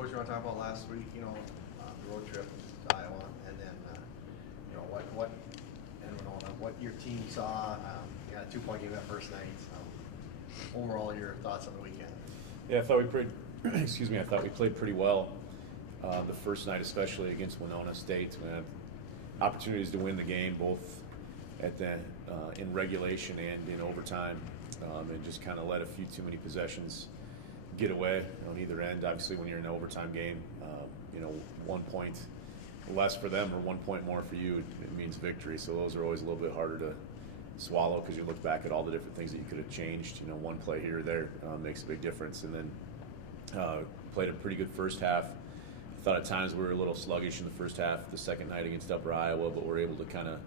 Coach, you want to talk about last week, the road trip to Iowa, and then, what your team saw, you got a 2-point game that first night. Overall, your thoughts on the weekend? Yeah, I thought we played. Excuse me. I thought we played pretty well the first night, especially against Winona State. We had opportunities to win the game, both at the in regulation and in overtime, and just kind of let a few too many possessions get away on either end. Obviously, when you're in an overtime game, 1 point less for them or 1 point more for you, it means victory. So those are always a little bit harder to swallow because you look back at all the different things that you could have changed. One play here or there makes a big difference. And then played a pretty good first half. I thought at times we were a little sluggish in the first half the second night against Upper Iowa, but we're able to kind of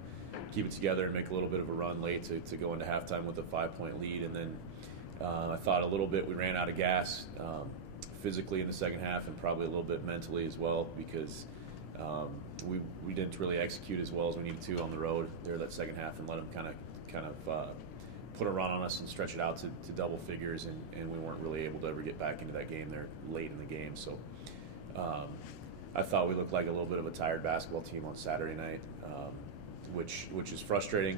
keep it together and make a little bit of a run late to go into halftime with a 5-point lead. And then I thought a little bit we ran out of gas physically in the second half and probably a little bit mentally as well because we didn't really execute as well as we needed to on the road there that second half and let them kind of put a run on us and stretch it out to double figures, and we weren't really able to ever get back into that game there late in the game. So I thought we looked like a little bit of a tired basketball team on Saturday night, which is frustrating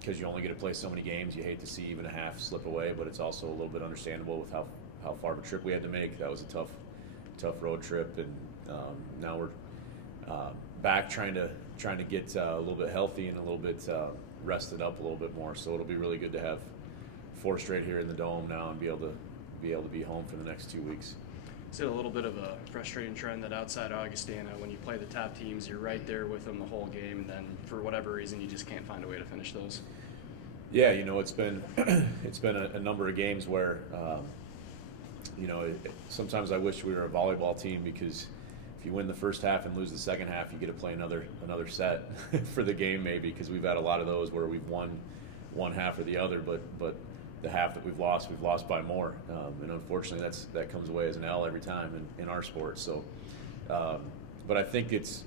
because you only get to play so many games. You hate to see even a half slip away, but it's also a little bit understandable with how far of a trip we had to make. That was a tough road trip, and now we're back trying to get a little bit healthy and a little bit rested up a little bit more. So it'll be really good to have 4 straight here in the Dome now and be able to be home for the next 2 weeks. Is it a little bit of a frustrating trend that outside Augustana, when you play the top teams, you're right there with them the whole game, and then for whatever reason you just can't find a way to finish those? Yeah, it's been a number of games where sometimes I wish we were a volleyball team because if you win the first half and lose the second half, you get to play another set for the game maybe, because we've had a lot of those where we've won one half or the other, but the half that we've lost by more, and unfortunately that comes away as an L every time in our sport. So, but I think it's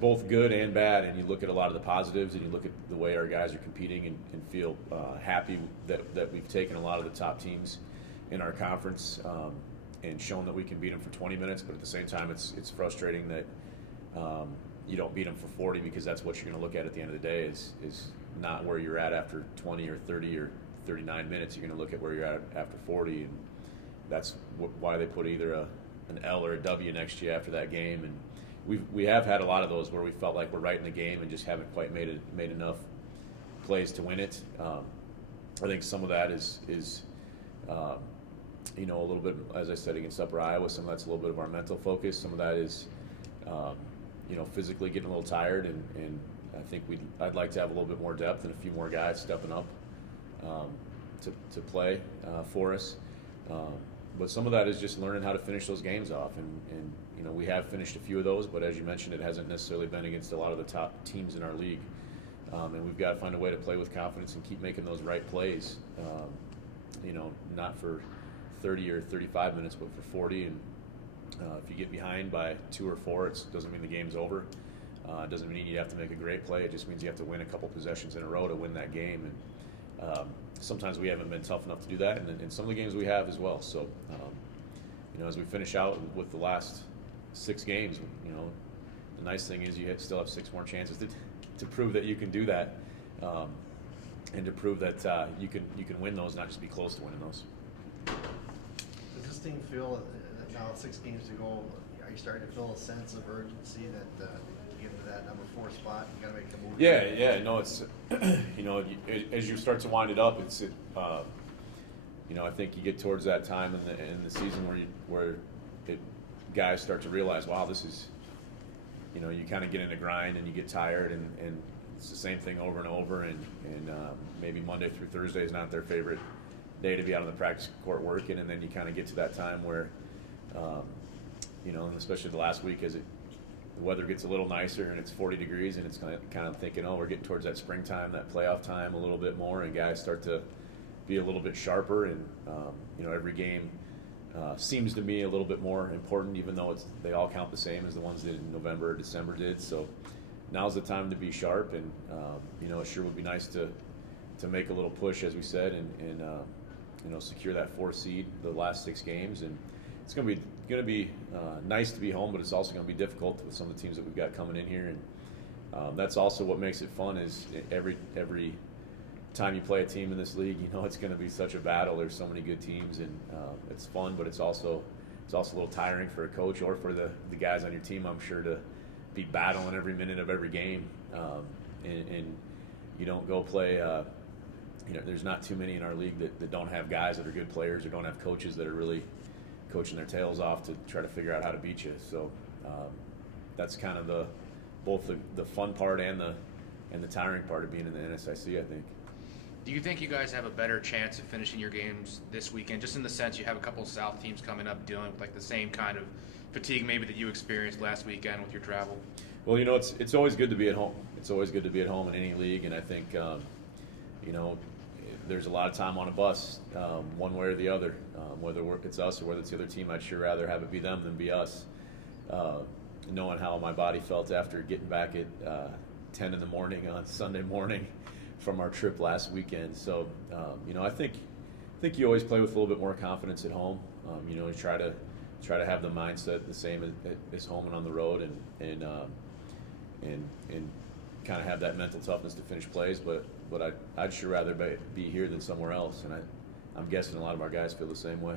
both good and bad, and you look at a lot of the positives and you look at the way our guys are competing and feel happy that we've taken a lot of the top teams in our conference and shown that we can beat them for 20 minutes, but at the same time it's frustrating that you don't beat them for 40, because that's what you're going to look at the end of the day is not where you're at after 20 or 30 or 39 minutes. You're going to look at where you're at after 40, and that's why they put either an L or a W next to you after that game. And we have had a lot of those where we felt like we're right in the game and just haven't quite made enough plays to win it. I think some of that is a little bit, as I said, against Upper Iowa, some of that's a little bit of our mental focus. Some of that is physically getting a little tired, and I think I'd like to have a little bit more depth and a few more guys stepping up to play for us. But some of that is just learning how to finish those games off, and we have finished a few of those, but as you mentioned, it hasn't necessarily been against a lot of the top teams in our league. And we've got to find a way to play with confidence and keep making those right plays. Not for 30 or 35 minutes, but for 40. And if you get behind by 2 or 4, it doesn't mean the game's over. It doesn't mean you have to make a great play. It just means you have to win a couple possessions in a row to win that game. And sometimes we haven't been tough enough to do that, and in some of the games we have as well. So, as we finish out with the last 6 games, the nice thing is you still have 6 more chances to prove that you can do that, and to prove that you can win those, not just be close to winning those. Does this team feel that now 6 games to go, are you starting to feel a sense of urgency that to get into that number 4 spot, you got to make the move? Yeah. No, it's as you start to wind it up, I think you get towards that time in the season where guys start to realize, wow, this is, you kind of get in a grind and you get tired, and it's the same thing over and over, and maybe Monday through Thursday is not their favorite day to be out on the practice court working, and then you kind of get to that time where, and especially the last week as the weather gets a little nicer and it's 40 degrees, and it's kind of thinking, oh, we're getting towards that springtime, that playoff time a little bit more, and guys start to be a little bit sharper, and every game seems to me a little bit more important, even though they all count the same as the ones that in November or December did. So now's the time to be sharp, and it sure would be nice to make a little push, as we said, and secure that 4th seed the last 6 games, and it's going to be nice to be home, but it's also going to be difficult with some of the teams that we've got coming in here, and that's also what makes it fun. Is every time you play a team in this league, you know it's going to be such a battle. There's so many good teams, and it's fun, but it's also a little tiring for a coach or for the guys on your team, I'm sure, to be battling every minute of every game, and you don't go play. There's not too many in our league that don't have guys that are good players or don't have coaches that are really coaching their tails off to try to figure out how to beat you. So that's kind of both the fun part and the tiring part of being in the NSIC, I think. Do you think you guys have a better chance of finishing your games this weekend, just in the sense you have a couple of South teams coming up dealing with like the same kind of fatigue maybe that you experienced last weekend with your travel? Well, it's always good to be at home. It's always good to be at home in any league, and I think there's a lot of time on a bus, one way or the other. Whether it's us or whether it's the other team, I'd sure rather have it be them than be us. Knowing how my body felt after getting back at 10 in the morning on Sunday morning from our trip last weekend. So, I think you always play with a little bit more confidence at home. You try to have the mindset the same as home and on the road, and kind of have that mental toughness to finish plays. But I'd sure rather be here than somewhere else, and I'm guessing a lot of our guys feel the same way.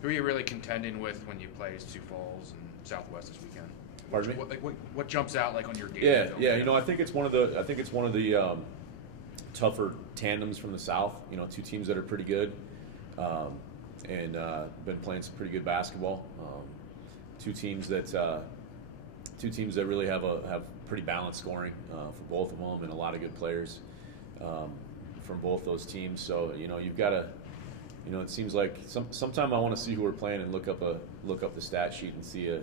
Who are you really contending with when you play Sioux Falls and Southwest this weekend? Pardon me? What jumps out like on your game? Yeah. I think it's one of the tougher tandems from the South. Two teams that are pretty good, and been playing some pretty good basketball. Two teams that really have pretty balanced scoring for both of them, and a lot of good players from both those teams. So you've got to. It seems like sometime I want to see who we're playing and look up the stat sheet and see a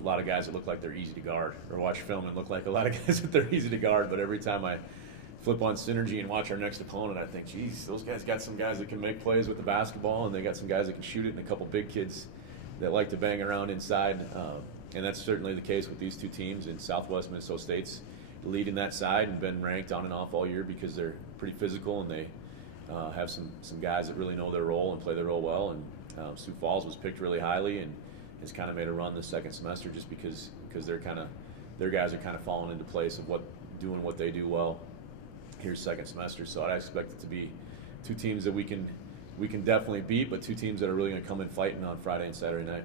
lot of guys that look like they're easy to guard, or watch film and look like a lot of guys that they're easy to guard. But every time I flip on Synergy and watch our next opponent, I think, geez, those guys got some guys that can make plays with the basketball, and they got some guys that can shoot it, and a couple big kids that like to bang around inside. And that's certainly the case with these two teams. And Southwest Minnesota State's leading that side and been ranked on and off all year because they're pretty physical, and they have some guys that really know their role and play their role well. And Sioux Falls was picked really highly and has kind of made a run this second semester just because their guys are kind of falling into place of doing what they do well here second semester. So I expect it to be two teams that we can definitely beat, but two teams that are really going to come in fighting on Friday and Saturday night.